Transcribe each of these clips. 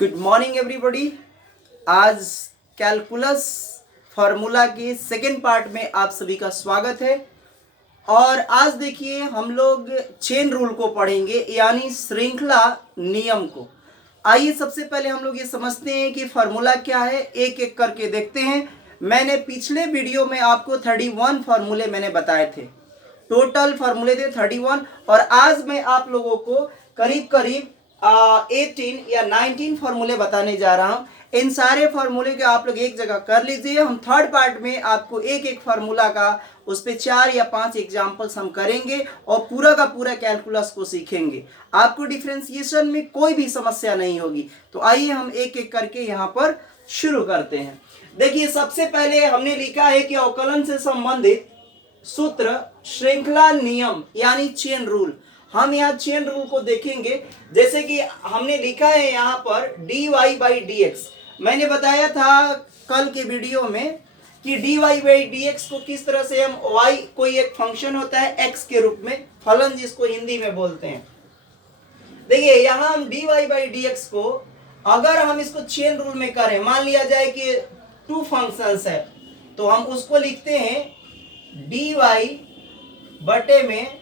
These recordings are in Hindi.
Good morning everybody. आज कैलकुलस फार्मूला के सेकेंड पार्ट में आप सभी का स्वागत है। और आज देखिए हम लोग चेन रूल को पढ़ेंगे, यानी श्रृंखला नियम को। आइए सबसे पहले हम लोग ये समझते हैं कि फार्मूला क्या है, एक एक करके देखते हैं। मैंने पिछले वीडियो में आपको 31 फार्मूले मैंने बताए थे, टोटल फार्मूले थे 31, और आज मैं आप लोगों को करीब करीब 18 या 19 फार्मूले बताने जा रहा हूं। इन सारे फार्मूले के आप लोग एक जगह कर लीजिए। हम थर्ड पार्ट में आपको एक एक फार्मूला का उस पे 4 या 5 एग्जांपल्स हम करेंगे और पूरा का पूरा कैलकुलस को सीखेंगे। आपको डिफरेंशिएशन में कोई भी समस्या नहीं होगी। तो आइए हम एक एक करके यहाँ पर शुरू करते हैं। देखिए सबसे पहले हमने लिखा है कि अवकलन से संबंधित सूत्र श्रृंखला नियम यानी चेन रूल। हम यहाँ चेन रूल को देखेंगे। जैसे कि हमने लिखा है यहाँ पर dy/dx। मैंने बताया था कल के वीडियो में कि dy/dx को किस तरह से हम y कोई एक फंक्शन होता है x के रूप में, फलन जिसको हिंदी में बोलते हैं। देखिए यहाँ हम dy/dx को अगर हम इसको चेन रूल में करें, मान लिया जाए कि 2 फंक्शंस है, तो हम उसको लिखते हैं dy बटे में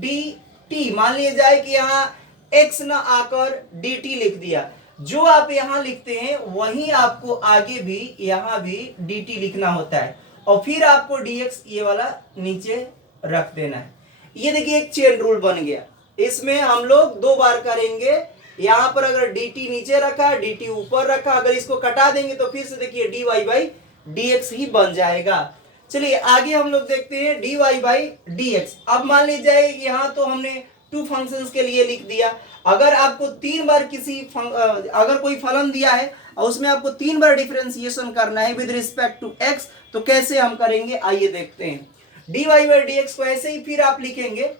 dt। मान लिया जाए कि यहाँ x न आकर dt लिख दिया। जो आप यहाँ लिखते हैं वही आपको आगे भी यहाँ भी dt लिखना होता है, और फिर आपको dx ये वाला नीचे रख देना है। ये देखिए एक चेन रूल बन गया। इसमें हम लोग 2 बार करेंगे। यहाँ पर अगर dt नीचे रखा, dt ऊपर रखा, अगर इसको कटा देंगे तो फिर से देखिए dy/dx ही बन जाएगा। चलिए आगे हम लोग देखते हैं dy/dx। अब मान लीजिए यहाँ तो हमने 2 फंक्शंस के लिए लिख दिया। अगर आपको 3 बार अगर कोई फलन दिया है और उसमें आपको 3 बार डिफरेंशिएशन करना है विद रिस्पेक्ट टू x, तो कैसे हम करेंगे आइए देखते हैं। dy/dx को ऐसे ही फिर आप लिखेंगे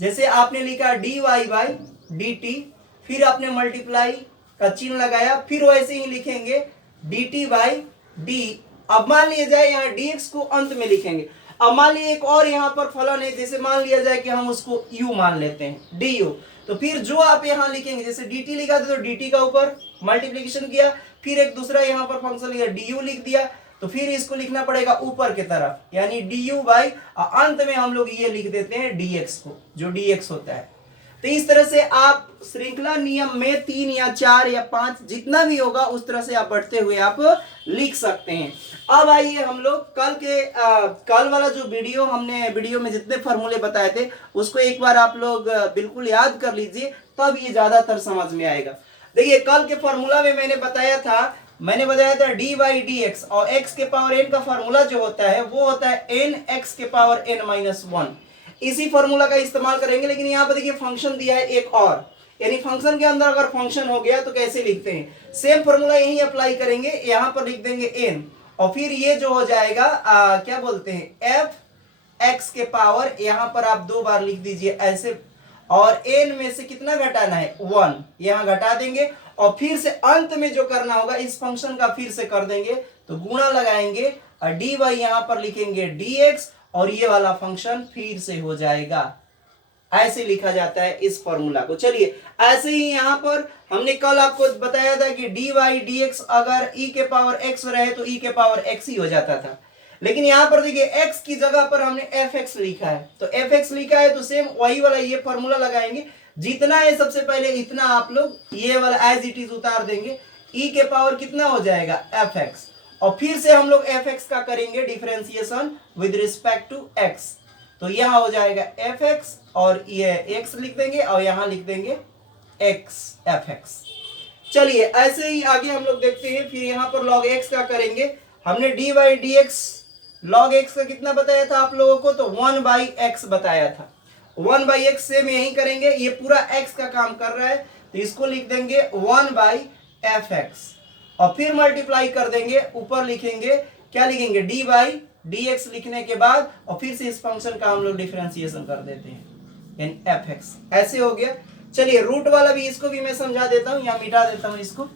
जैसे आपने लिखा dy/dt, फिर आपने मल्टीप्लाई का चिन्ह लगाया, फिर वैसे ही लिखेंगे dt/d। अब मान लिया जाए यहाँ dx को अंत में लिखेंगे। अब मान लिया एक और यहाँ पर फलन है, जैसे मान लिया जाए कि हम उसको u मान लेते हैं, du। तो फिर जो आप यहाँ लिखेंगे, जैसे dt लिखा था तो dt का ऊपर मल्टीप्लिकेशन किया, फिर एक दूसरा यहाँ पर फंक्शन लिखा du लिख दिया, तो फिर इसको लिखना पड़ेगा ऊपर की तरफ, यानी du/अंत में हम लोग ये लिख देते हैं dx को, जो dx होता है। तो इस तरह से आप श्रृंखला नियम में 3 या 4 या 5 जितना भी होगा उस तरह से आप बढ़ते हुए आप लिख सकते हैं। अब आइए हम लोग कल वाला जो वीडियो में जितने फॉर्मूले बताए थे उसको एक बार आप लोग बिल्कुल याद कर लीजिए, तब ये ज्यादातर समझ में आएगा। देखिए कल के फॉर्मूला में मैंने बताया था dy/dx, और x के पावर n का फॉर्मूला जो होता है वो होता है nx के पावर n-1। इसी फॉर्मूला का इस्तेमाल करेंगे। लेकिन यहाँ पर देखिए फंक्शन दिया है एक और, यानी फंक्शन के अंदर अगर फंक्शन हो गया तो कैसे लिखते हैं, सेम फॉर्मूला यही अप्लाई करेंगे। यहाँ पर लिख देंगे n, और फिर ये जो हो जाएगा क्या बोलते हैं f(x) के पावर, यहाँ पर आप 2 बार लिख दीजिए ऐसे, और n में से कितना घटाना है 1, यहाँ घटा देंगे, और फिर से अंत में जो करना होगा इस फंक्शन का फिर से कर देंगे, तो गुणा लगाएंगे और dy यहाँ पर लिखेंगे dx, और ये वाला फंक्शन फिर से हो जाएगा। ऐसे लिखा जाता है इस फॉर्मूला को। चलिए ऐसे ही यहाँ पर हमने कल आपको बताया था कि dy/dx अगर e के पावर x रहे तो e के पावर x ही हो जाता था। लेकिन यहाँ पर देखिए x की जगह पर हमने fx लिखा है, तो fx लिखा है तो सेम वही वाला ये फॉर्मूला लगाएंगे। जितना है सबसे पहले इतना आप लोग ये वाला एज इट इज उतार देंगे, e के पावर कितना हो जाएगा fx, और फिर से हम लोग fx का करेंगे differentiation with respect to x, तो यहाँ हो जाएगा fx, और ये x लिख देंगे और यहाँ लिख देंगे x fx। चलिए ऐसे ही आगे हम लोग देखते हैं। फिर यहाँ पर log x का करेंगे। हमने dy/dx log x का कितना बताया था आप लोगों को, तो 1/x बताया था। 1/x से में यही करेंगे, ये पूरा x का काम कर रहा है, तो इसको लिख देंगे 1/fx, और फिर मल्टीप्लाई कर देंगे, ऊपर लिखेंगे क्या लिखेंगे dy/dx लिखने के बाद, और फिर से इस फंक्शन का हम लोग डिफरेंशिएशन कर देते हैं यानी fx। ऐसे हो गया। चलिए रूट वाला भी, इसको भी मैं समझा देता हूं, यहाँ मिटा देता हूं इसको।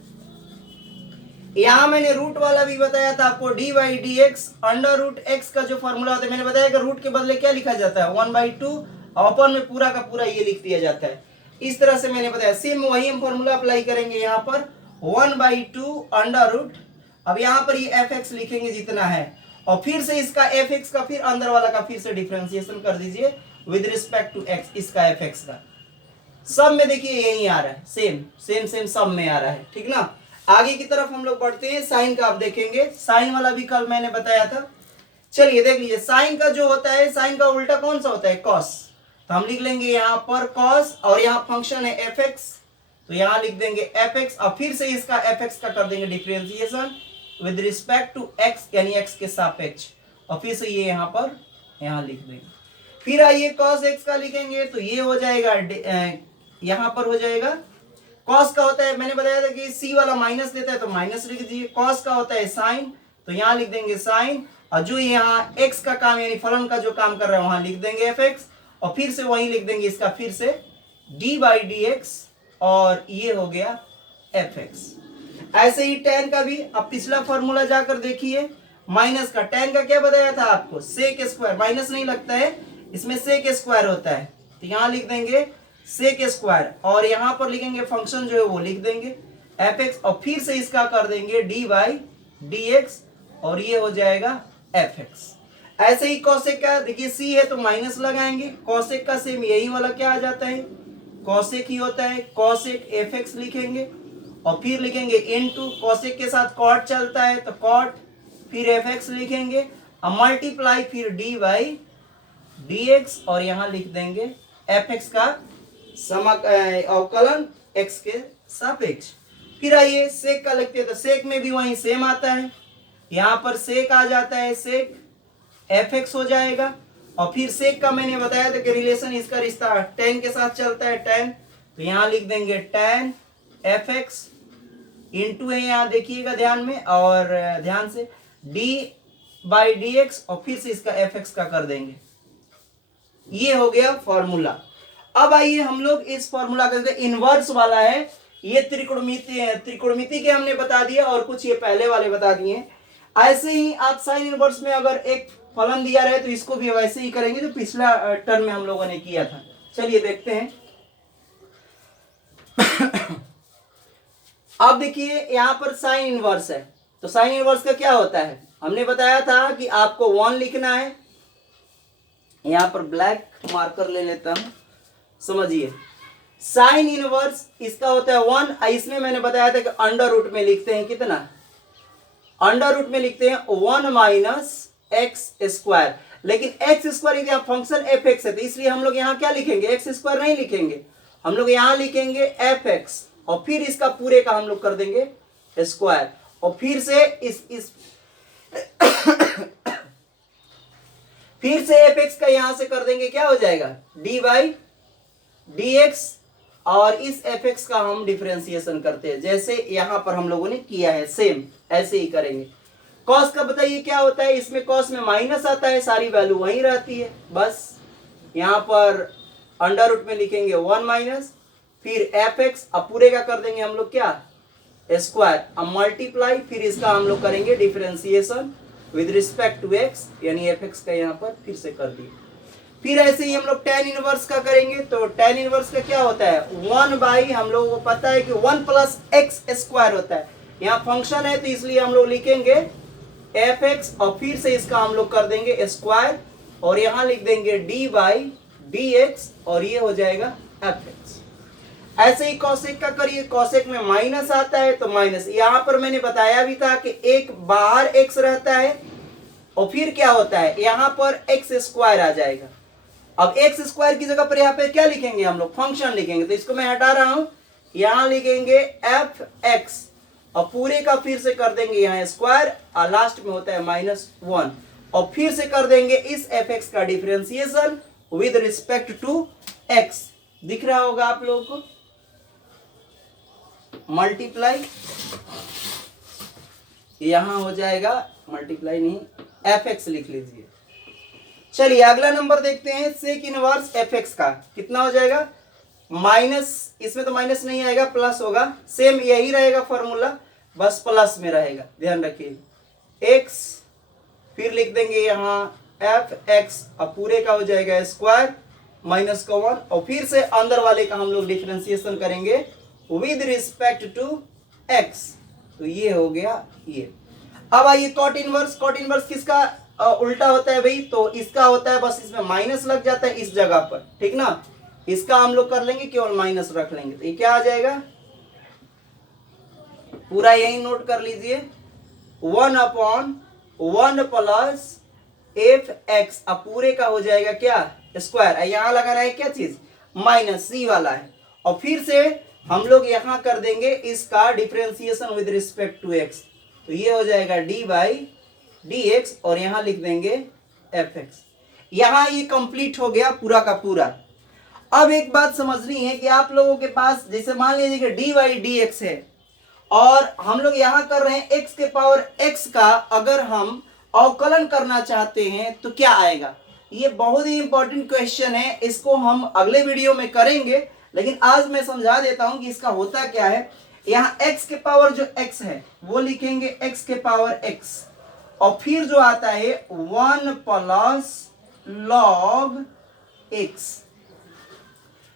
यहाँ मैंने रूट वाला भी बताया था आपको, dy/dx √x का जो फॉर्मूला होता है, मैंने बताया कि रूट के बदले क्या लिखा जाता है 1/2, ओपन में पूरा का पूरा ये लिख दिया जाता है। इस तरह से मैंने बताया। सेम वही हम फॉर्मूला अप्लाई करेंगे यहाँ पर, 1/2 अंडर रूट, अब यहाँ पर ये एफ एक्स लिखेंगे जितना है, और फिर से इसका एफ एक्स का फिर अंदर वाला का फिर से डिफरेंशिएशन कर दीजिए विद रिस्पेक्ट टू एक्स, इसका एफ एक्स का सब में देखिए यही आ रहा है, सेम सेम सेम सब में आ रहा है, ठीक ना। आगे की तरफ हम लोग बढ़ते हैं, साइन का आप देखेंगे, साइन वाला भी कल मैंने बताया था। चलिए देख लीजिए, साइन का जो होता है, साइन का उल्टा कौन सा होता है, कॉस, तो हम लिख लेंगे यहाँ पर कॉस, और यहाँ फंक्शन है एफ एक्स, तो यहाँ लिख देंगे एफ एक्स, और फिर से इसका एफ एक्स का कर देंगे differentiation with respect to x, यानी एक्स के सापेक्ष, और फिर से ये यहाँ पर यहाँ लिख देंगे। फिर आइए कॉस एक्स का लिखेंगे, तो ये हो जाएगा यहाँ पर हो जाएगा, कॉस का होता है, मैंने बताया था कि सी वाला माइनस देता है तो माइनस लिख दीजिए, कॉस का होता है साइन, तो यहाँ लिख देंगे साइन, और जो यहाँ एक्स का काम यानी फलन का जो काम कर रहा है वहां लिख देंगे एफ एक्स, और फिर से वहीं लिख देंगे इसका फिर से d/dx, और ये हो गया एफ एक्स। ऐसे ही tan का भी, अब पिछला फॉर्मूला जाकर देखिए, माइनस का, tan का क्या बताया था आपको, सेक स्क्वायर, माइनस नहीं लगता है इसमें, सेक स्क्वायर होता है, तो यहाँ लिख देंगे सेक स्क्वायर, और यहाँ पर लिखेंगे फंक्शन जो है वो लिख देंगे एफ एक्स, और फिर से इसका कर देंगे d/dx, और ये हो जाएगा एफ एक्स। ऐसे ही कॉसेक का देखिए, सी है तो माइनस लगाएंगे, कॉसेक का सेम यही वाला क्या आ जाता है, कॉसेक ही होता है, कॉसेक एफ एक्स लिखेंगे, और फिर लिखेंगे इनटू, कॉसेक के साथ कॉट चलता है तो कॉट, फिर एफ एक्स लिखेंगे, और मल्टीप्लाई फिर d/dx, और यहाँ लिख देंगे एफ एक्स का अवकलन x के सापेक्ष। फिर आइए सेक का लिखते हैं, तो सेक में भी वही सेम आता है, यहाँ पर सेक आ जाता है, सेक एफ एक्स हो जाएगा, और फिर सेक का मैंने बताया था कि रिलेशन इसका रिश्ता tan के साथ चलता है, tan, तो यहाँ लिख देंगे tan एफ एक्स, इंटू है यहाँ देखिएगा ध्यान में, और ध्यान से d/dx, और फिर से इसका एफ एक्स का कर देंगे, ये हो गया फॉर्मूला। अब आइए हम लोग इस फॉर्मूला का इनवर्स वाला है, ये त्रिकोणमिति के हमने बता दिया, और कुछ ये पहले वाले बता दिए। ऐसे ही आप साइन इनवर्स में अगर एक फलन दिया रहे तो इसको भी वैसे ही करेंगे जो पिछला टर्म में हम लोगों ने किया था। चलिए देखते हैं। अब देखिए यहाँ पर साइन इनवर्स है, तो साइन इनवर्स का क्या होता है, हमने बताया था कि आपको 1 लिखना है, यहाँ पर ब्लैक मार्कर ले लेता हूं, समझिए साइन इनवर्स इसका होता है 1, इसमें मैंने बताया था कि अंडर रूट में लिखते हैं, कितना अंडर रूट में लिखते हैं 1 माइनस एक्स स्क्वायर, लेकिन एक्स स्क्वायर यदि फंक्शन एफ एक्स है तो इसलिए हम लोग यहाँ क्या लिखेंगे, एक्स स्क्वायर नहीं लिखेंगे, हम लोग यहाँ लिखेंगे एफ एक्स, और फिर इसका पूरे का हम लोग कर देंगे स्क्वायर, और फिर से इस फिर से एफ एक्स का यहां से कर देंगे, क्या हो जाएगा d/dx, और इस एफ एक्स का हम डिफरेंशिएशन करते हैं जैसे यहां पर हम लोगों ने किया है, सेम ऐसे ही करेंगे। कॉस का बताइए क्या होता है, इसमें कॉस में माइनस आता है, सारी वैल्यू वहीं रहती है, बस यहां पर अंडर रूट में लिखेंगे 1 माइनस, फिर एफ एक्स, अब पूरे का कर देंगे हम लोग क्या स्क्वायर, अब मल्टीप्लाई, फिर इसका हम लोग करेंगे differentiation with respect to x, यानी एफ एक्स का यहाँ पर फिर से कर दिए। फिर ऐसे ही हम लोग tan इनवर्स का करेंगे, तो tan इनवर्स का क्या होता है 1 हम लोगों को पता है कि 1 प्लस एक्स स्क्वायर होता है, यहाँ फंक्शन है तो इसलिए हम लोग लिखेंगे एफ एक्स, और फिर से इसका हम लोग कर देंगे स्क्वायर, और यहाँ लिख देंगे d/dx, और ये हो जाएगा एफ एक्स। ऐसे ही कॉसेक का करिए, कॉसेक में माइनस आता है तो माइनस, यहाँ पर मैंने बताया भी था कि एक बाहर एक्स रहता है, और फिर क्या होता है यहाँ पर एक्स स्क्वायर आ जाएगा। अब एक्स स्क्वायर की जगह पर यहाँ पे क्या लिखेंगे हम लोग, फंक्शन लिखेंगे, तो इसको मैं हटा रहा हूं, यहाँ लिखेंगे एफ एक्स, और पूरे का फिर से कर देंगे यहाँ स्क्वायर, और लास्ट में होता है -1, और फिर से कर देंगे इस एफ एक्स का differentiation with respect to x, दिख रहा होगा आप लोगों को, मल्टीप्लाई, यहां हो जाएगा मल्टीप्लाई नहीं, एफ एक्स लिख लीजिए। चलिए अगला नंबर देखते हैं, सेक इनवर्स एफ एक्स का कितना हो जाएगा, माइनस, इसमें तो माइनस नहीं आएगा, प्लस होगा, सेम यही रहेगा फॉर्मूला, बस प्लस में रहेगा, ध्यान रखिए एक्स, फिर लिख देंगे यहाँ एफ एक्स, अब पूरे का हो जाएगा स्क्वायर माइनस का 1, और फिर से अंदर वाले का हम लोग डिफरेंशिएशन करेंगे विद रिस्पेक्ट टू x। तो ये हो गया ये। अब आइए कॉट इनवर्स किसका उल्टा होता है भाई? तो इसका होता है, बस इसमें माइनस लग जाता है इस जगह पर, ठीक ना। इसका हम लोग कर लेंगे, केवल माइनस रख लेंगे, तो ये क्या आ जाएगा? पूरा यही नोट कर लीजिए, 1/1 प्लस एफ एक्स। अब पूरे का हो जाएगा क्या? स्क्वायर। यहां लगाना है क्या चीज? माइनस, सी वाला है। और फिर से हम लोग यहां कर देंगे इसका differentiation with respect to x. तो ये हो जाएगा डी बाई डी एक्स, और यहां लिख देंगे एफ एक्स। यहां ये कंप्लीट हो गया पूरा का पूरा। अब एक बात समझनी है कि आप लोगों के पास जैसे मान लीजिए कि डी बाई डी एक्स है, और हम लोग यहां कर रहे हैं एक्स के पावर एक्स का अगर हम अवकलन करना चाहते हैं तो क्या आएगा? ये बहुत ही इंपॉर्टेंट क्वेश्चन है, इसको हम अगले वीडियो में करेंगे, लेकिन आज मैं समझा देता हूं कि इसका होता क्या है। यहाँ x के पावर जो x है वो लिखेंगे x के पावर x, और फिर जो आता है 1 प्लस log x।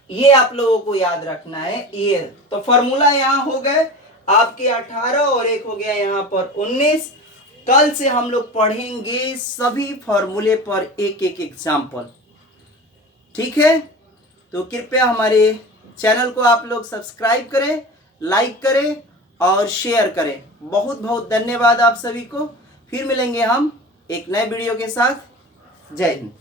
ये आप लोगों को याद रखना है ये। तो फॉर्मूला यहाँ हो गए आपके 18 और एक हो गया यहाँ पर 19। कल से हम लोग पढ़ेंगे सभी फॉर्मूले पर एक एक एग्जाम्पल, ठीक है। तो कृपया हमारे चैनल को आप लोग सब्सक्राइब करें, लाइक करें और शेयर करें। बहुत बहुत धन्यवाद आप सभी को। फिर मिलेंगे हम एक नए वीडियो के साथ। जय हिंद।